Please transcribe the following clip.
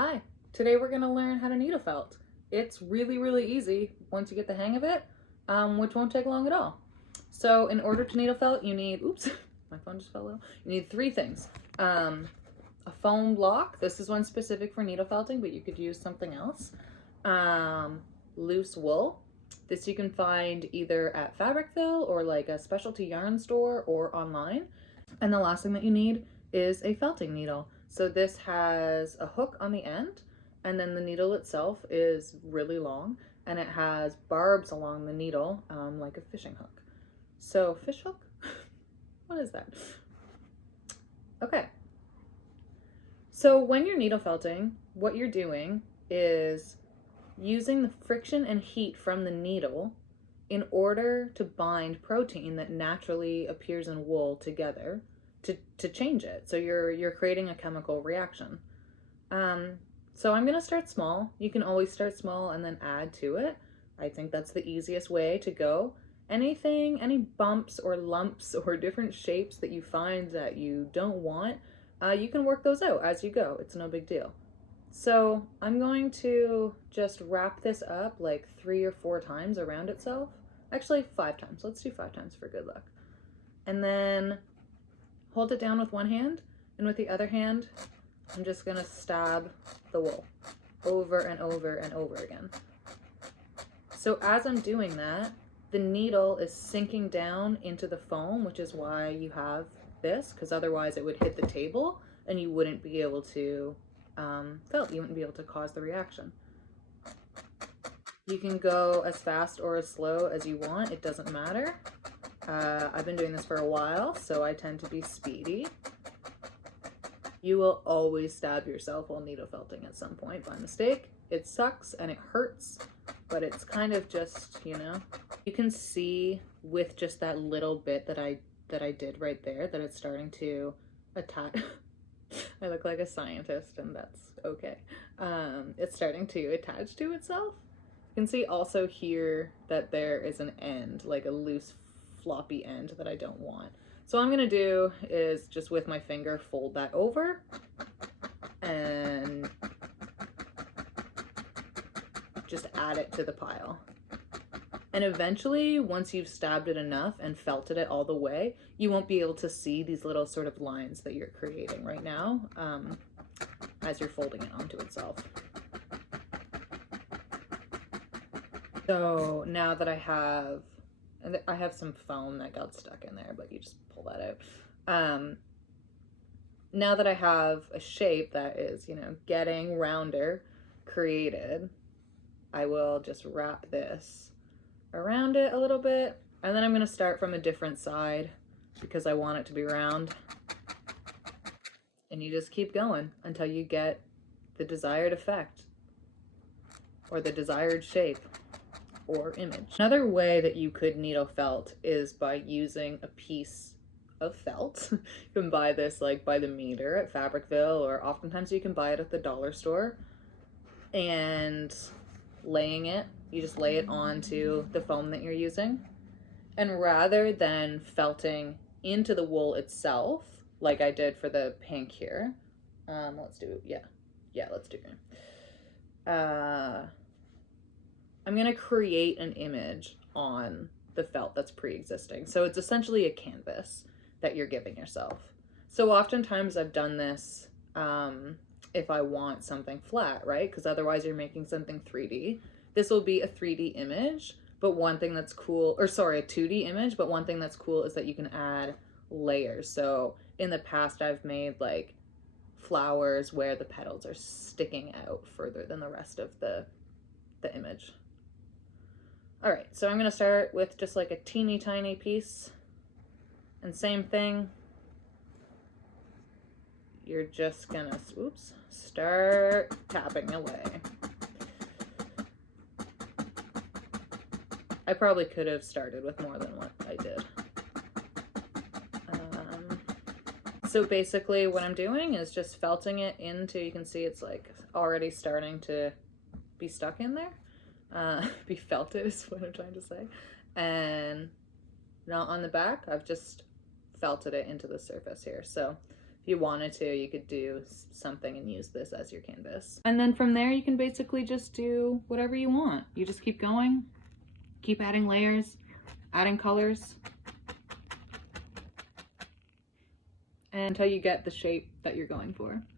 Hi, today we're going to learn how to needle felt. It's really easy once you get the hang of it, which won't take long at all. So in order to needle felt, you need, oops, my phone just fell out. You need three things. A foam block. This is one specific for needle felting, but you could use something else. Loose wool. This you can find either at Fabricville or like a specialty yarn store or online. And the last thing that you need is a felting needle. So this has a hook on the end, and then the needle itself is really long, and it has barbs along the needle, like a fishing hook. So fish hook? What is that? Okay. So when you're needle felting, what you're doing is using the friction and heat from the needle in order to bind protein that naturally appears in wool together to change it. So you're creating a chemical reaction. So I'm gonna start small. You can always start small and then add to it. I think that's the easiest way to go. Any bumps or lumps or different shapes that you find that you don't want, you can work those out as you go. It's no big deal. So I'm going to just wrap this up like 3 or 4 times around itself. Actually 5 times. Let's do 5 times for good luck. And then hold it down with one hand, and with the other hand, I'm just gonna stab the wool over and over and over again. So as I'm doing that, the needle is sinking down into the foam, which is why you have this, because otherwise it would hit the table and you wouldn't be able to felt. You wouldn't be able to cause the reaction. You can go as fast or as slow as you want. It doesn't matter. I've been doing this for a while, so I tend to be speedy. You will always stab yourself while needle felting at some point by mistake. It sucks and it hurts, but it's kind of just, you know. You can see with just that little bit that I did right there that it's starting to attach. I look like a scientist, and that's okay. It's starting to attach to itself. You can see also here that there is an end, like a loose floppy end that I don't want. So what I'm gonna do is just with my finger fold that over and just add it to the pile. And eventually, once you've stabbed it enough and felted it all the way, you won't be able to see these little sort of lines that you're creating right now as you're folding it onto itself. So now that I have some foam that got stuck in there, but you just pull that out. Now that I have a shape that is, you know, getting rounder created, I will just wrap this around it a little bit, and then I'm going to start from a different side because I want it to be round. And you just keep going until you get the desired effect or the desired shape or image. Another way that you could needle felt is by using a piece of felt. You can buy this like by the meter at Fabricville, or oftentimes you can buy it at the dollar store, and you just lay it onto the foam that you're using. And rather than felting into the wool itself, like I did for the pink here, let's do green. I'm gonna create an image on the felt that's pre-existing. So it's essentially a canvas that you're giving yourself. So oftentimes I've done this if I want something flat, right? Because otherwise you're making something 3D. This will be a 3D image, but one thing that's cool, or sorry, a 2D image, but one thing that's cool is that you can add layers. So in the past I've made like flowers where the petals are sticking out further than the rest of the image. All right, so I'm gonna start with just like a teeny tiny piece, and same thing. You're just gonna, start tapping away. I probably could have started with more than what I did. So basically what I'm doing is just felting it into, you can see it's like already starting to be stuck in there. Be felted is what I'm trying to say. And now on the back, I've just felted it into the surface here. So if If you wanted to, you could do something and use this as your canvas. And then from there, you can basically just do whatever you want. You just keep going, keep adding layers, adding colors, until you get the shape that you're going for.